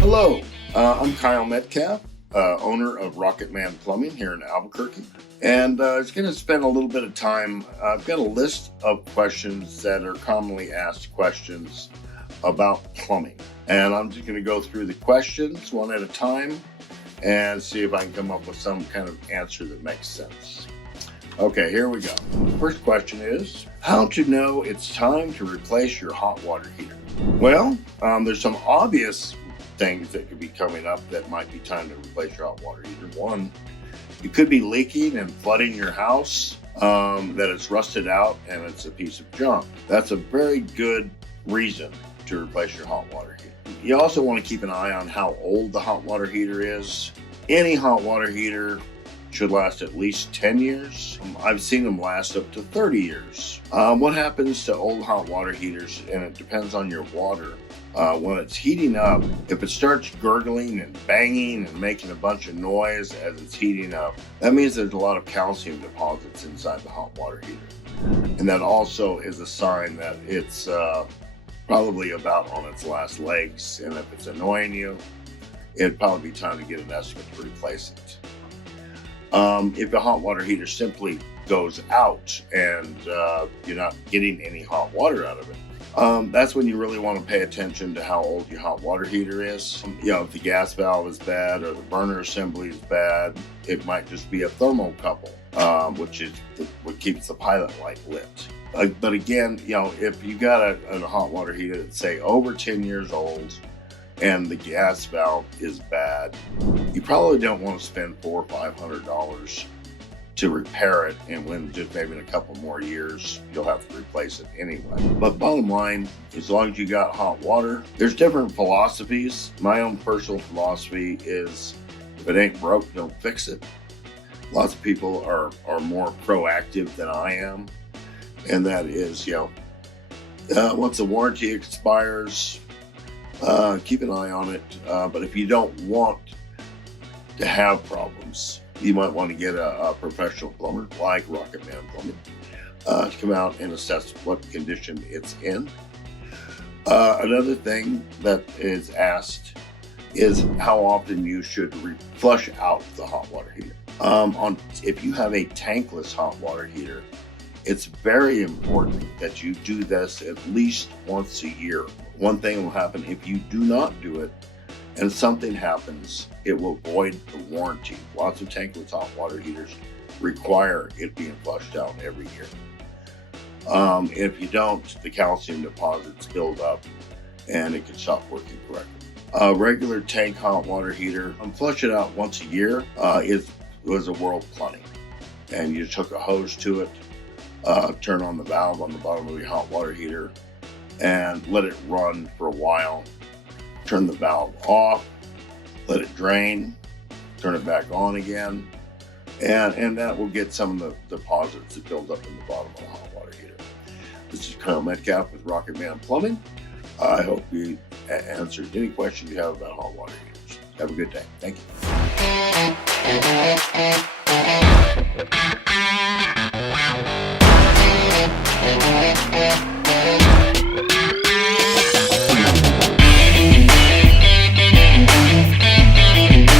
Hello, I'm Kyle Metcalf, owner of Rocketman Plumbing here in Albuquerque, and I was going to spend a little bit of time. I've got a list of questions that are commonly asked questions about plumbing, and I'm just going to go through the questions one at a time and see if I can come up with some kind of answer that makes sense. Okay, here we go. First question is, how to know it's time to replace your hot water heater? Well, there's some obvious things that could be coming up that might be time to replace your hot water heater. One, you could be leaking and flooding your house, that it's rusted out and it's a piece of junk. That's a very good reason to replace your hot water heater. You also want to keep an eye on how old the hot water heater is. Any hot water heater should last at least 10 years. I've seen them last up to 30 years. What happens to old hot water heaters, and it depends on your water, when it's heating up, if it starts gurgling and banging and making a bunch of noise as it's heating up, that means there's a lot of calcium deposits inside the hot water heater. And that also is a sign that it's probably about on its last legs. And if it's annoying you, it'd probably be time to get an estimate to replace it. If the hot water heater simply goes out and you're not getting any hot water out of it, that's when you really want to pay attention to how old your hot water heater is. If the gas valve is bad or the burner assembly is bad, it might just be a thermocouple, which is what keeps the pilot light lit. But again, if you got a hot water heater that's say over 10 years old and the gas valve is bad, you probably don't want to spend $400 or $500 to repair it, and when just maybe in a couple more years you'll have to replace it anyway. But bottom line, as long as you got hot water, there's different philosophies. My own personal philosophy is, if it ain't broke, don't fix it. Lots of people are more proactive than I am, and that is, once the warranty expires, keep an eye on it. But if you don't want to have problems, you might want to get a professional plumber like Rocketman Plumbing to come out and assess what condition it's in. Another thing that is asked is how often you should flush out the hot water heater. If you have a tankless hot water heater, it's very important that you do this at least once a year. One thing will happen if you do not do it and something happens, it will void the warranty. Lots of tankless hot water heaters require it being flushed out every year. If you don't, the calcium deposits build up and it can stop working correctly. A regular tank hot water heater, flush it out once a year, was a world plenty. And you just hook a hose to it, turn on the valve on the bottom of your hot water heater, and let it run for a while. Turn the valve off, let it drain, turn it back on again, and that will get some of the deposits that build up in the bottom of the hot water heater. This is Kyle Metcalf with Rocketman Plumbing. I hope we answered any questions you have about hot water heaters. Have a good day. Thank you.